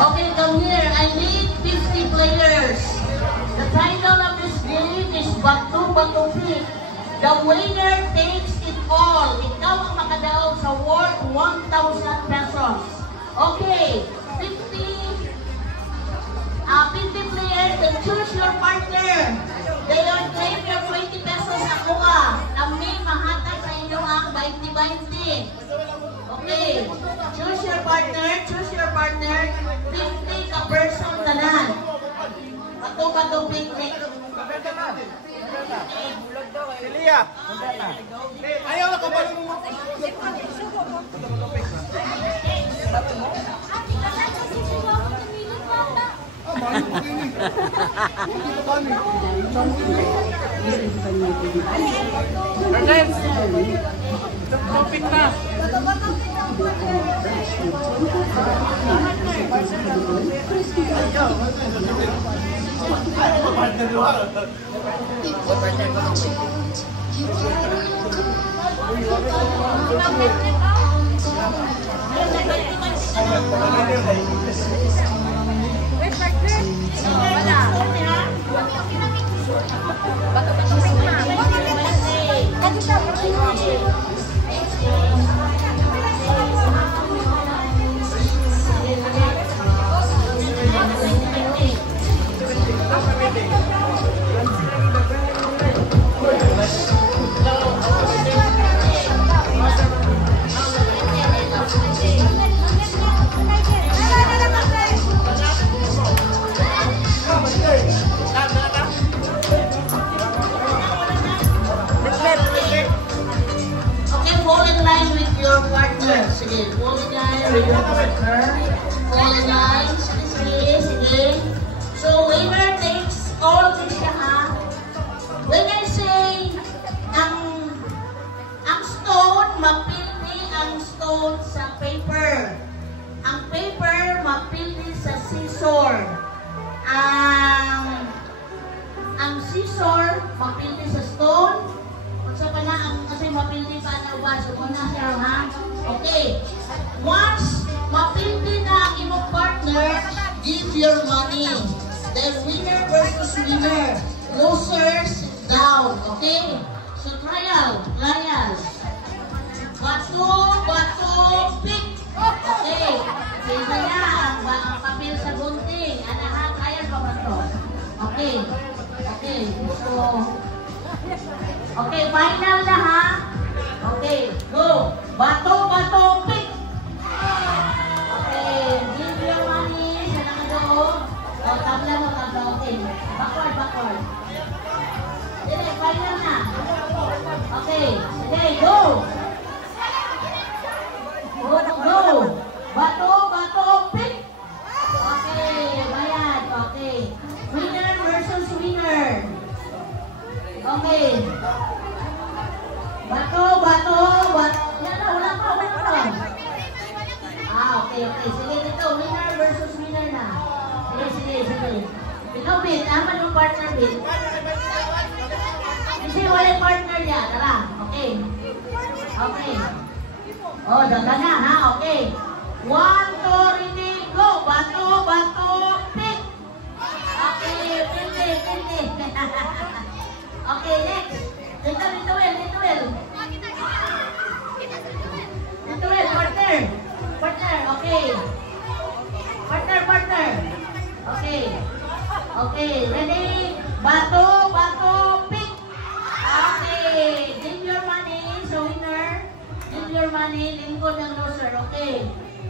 Okay, come here. I need 50 players. The title of this game is Bato Pick. The winner takes it all. Ikaw ang makadaog sa worth 1,000 pesos. Okay, 50 players, then choose your partner. They will claim your 20 pesos ako kami mahatag sa inyo ang 20-20. Okay, choose your partner, 50 ka person tanan. Bato picnic. Silia! Ayaw na kabalo mo. Topik na. So winner takes all this When I say ang stone, mapildi ang stone sa paper. Ang paper, mapildi sa scissor. Ang scissor, mapildi sa stone. Kung sa pa na, kasi mapildi pa na waso mo na siya, ha? Okay. Once mapildi na ang imong partner, give your money. Then winner versus winner. Losers down. Okay? So trial. Bato, pick. Okay. Sige na ang papel sa gunting. Anahan, kaya pa ba ito? Okay. So, okay, final na ha. Okay, go. Bato, pick. Okay, give your money sa nakadoob. Tabla mo. Okay. Backward. Sige, final na. Okay. Sige, go. Go. Bato, pick. Okay, bayad. Okay. Winner versus winner. Okay. Bato. Wala pa. Okay. Sige dito, winner versus winner na. Sige. Ikaw, Bill, naman yung partner, Bill. Kasi wala yung partner niya. Tara, okay. Oh, daga na, ha? Okay. 1, 2, ready, go! Bato, pick! Okay, pindi. Okay, next. Dito, Will. Partner, okay. Partner. Okay, ready? Bato, pick! Okay, give your money, so winner. Give your money, lingkod ng loser, okay.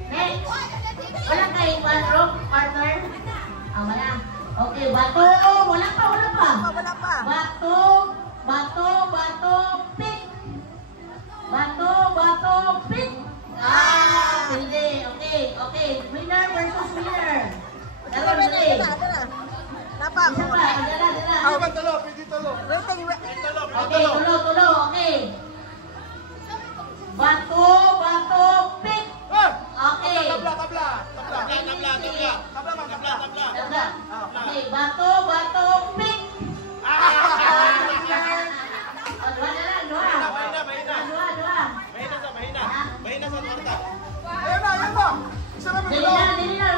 Next. Wala kayo, partner? Wala. Okay, bato, wala pa. Bato, pick! Bato, pick! Hindi. Okay. Winner versus winner. Dala. Napa. Isa pa. Dala. Tulo. Okay, tulo. Okay. Bato, pick. Okay. Tabla. Okay, bato, pick. Mahina sa kwarta. Ayun na. Isa na. Dali na.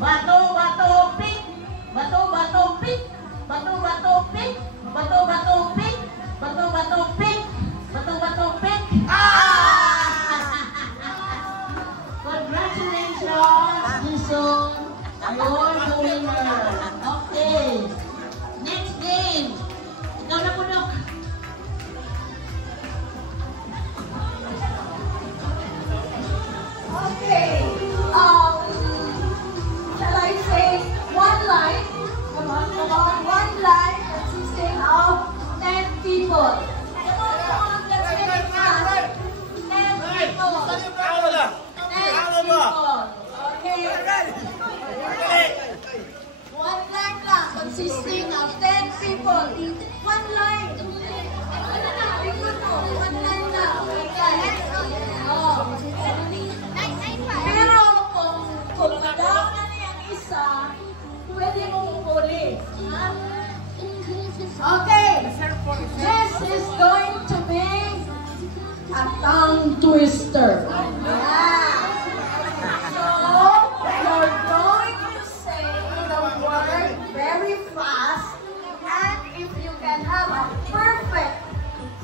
Bato, bato, pick. Bato, bato, pick. Bato, bato, pick. Bato, bato, pick. Bato, bato, pick. Bato, bato, pick. Congratulations, Jason. You're the winner. Okay. Next game. Ikaw na punok. Okay. Shall I say one line? Come on, come on. One line consisting of 10 people. Come on, come on. Let's make it fast. 10 people. 10 people. Okay. One line lang consisting of 10 people. One line. One line lang. Oh. Pero kung nadaw na niya ang isa, pwede mong huli. Ha? Okay. This is going to be a tongue twister. Yeah. So, you're going to say the word very fast, and if you can have a perfect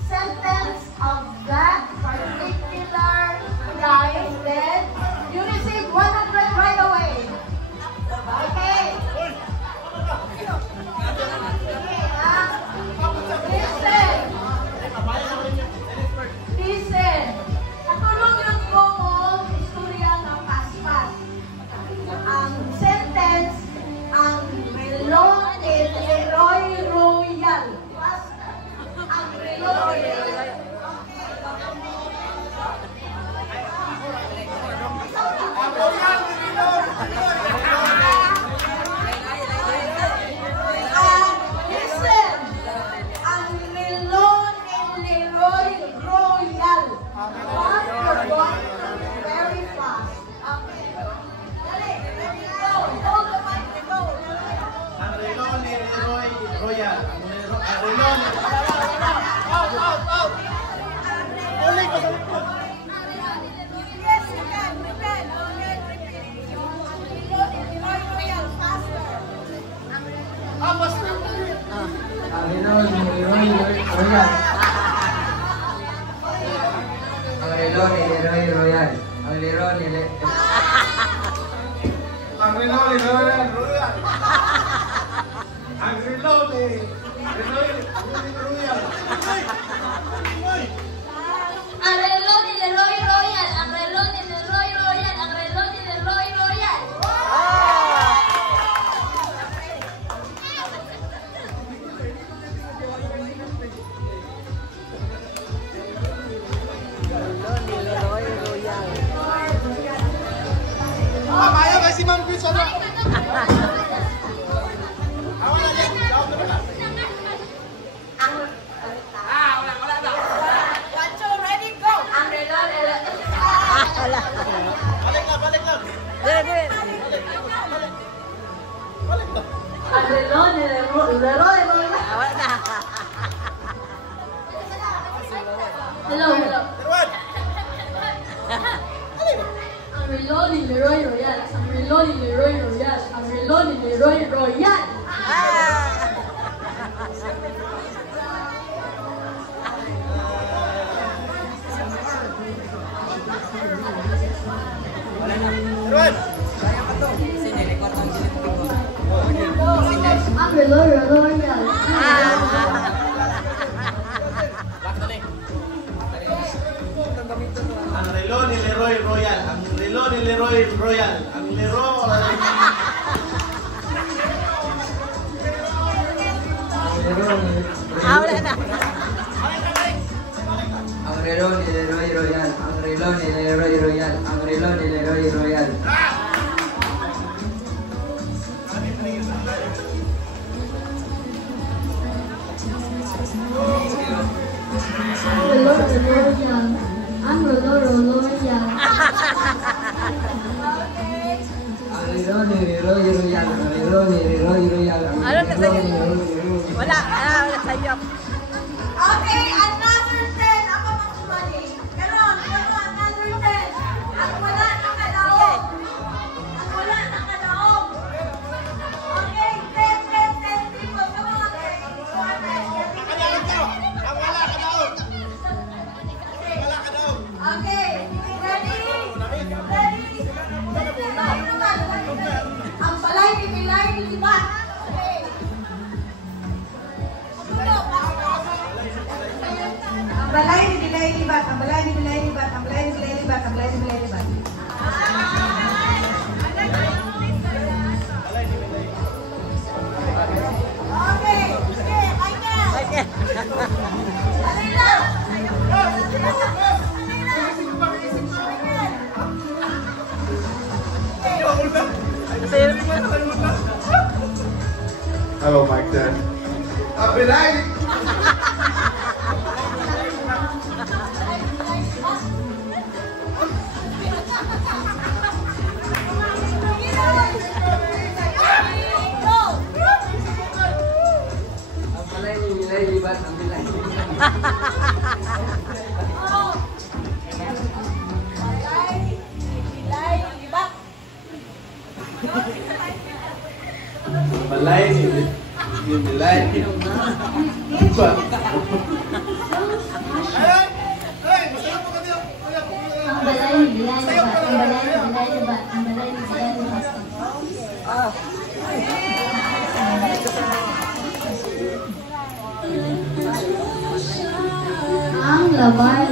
sentence of that particular rhyme, then you receive 100 right away. Okay? Listen. Katulungan ko mo istorya ng paspas. Ang sentence, ang relo ni Leroy Royal. Ang relo ni Leroy. Listen, ang relo ni Leroy Royal. You're going to be very fast. Okay. Dali, go. Hold the mic, go. Ang relo ni Leroy Royal. Ang relo ni... Out! Ulit ko sa likod. Yes, you can. Repeat. Okay, repeat. Leroy Royal, faster. Basta. Ang relo ni Leroy Royal. Ang relo ni Leroy Royal. Ang relo ni Leroy Royal. Ang relo ni Leroy Royal. Ang relo ni Leroy Royal. Ang relo ni Leroy Royal. Ang relo ni Leroy Royal. Kaya ba si Ma'am Chris? Wala na yan. Wala na. 1, 2, ready, go. Ang relo ni Balik lang. Ang relo ni Leroy Royal. Hello. Derwan. Ang relo ni Leroy Royal. Ang relo ni Leroy Royal. Ang relo ni Leroy Royal. Derwan. Ang relo ni Royal. Ang relo ni Leroy Royal. Ang relo ni Leroy Royal. Ang relo... Wala na. Ang relo ni Leroy Royal. Ang relo ni Leroy Royal. Ang relo ni Leroy Royal. Ang relo Royal. Ang relo ni Leroy Royal. Ang relo ni Leroy Royal. Ano na sa'yo? Wala sa'yo. Okay, another 10. Ako magsumali. Ganon, another 10. At wala nakalaog. libat, ang balay ni Bilay libat, ang balay ni Bilay libat, ang balay ni Bilay libat. Okay, sige, Michael. Alay lang. Hello, Mike Ten. Apilay! Ang balay ni Bilay libat, ang Bilay ni Bilay. Balay ni Bilay. Iba. Ang balay ni Bilay libat, ang balay ni Bilay libat, ang balay ni Bilay libat. Ang labay.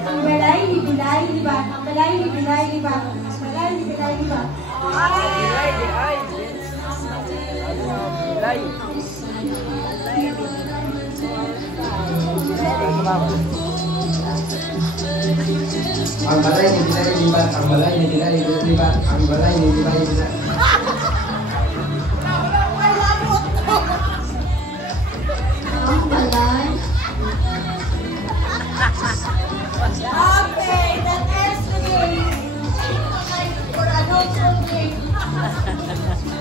Ang balay ni Bilay libat, ang balay ni Bilay libat, ang balay ni Bilay libat. Ang balay ni Bilay libat, ang balay ni Bilay libat, ang balay ni Bilay libat. Ang balay. Okay, that ends the game. For adults only.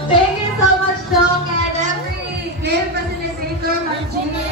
Thank you so much, Doc, and every game facilitator, Manjini,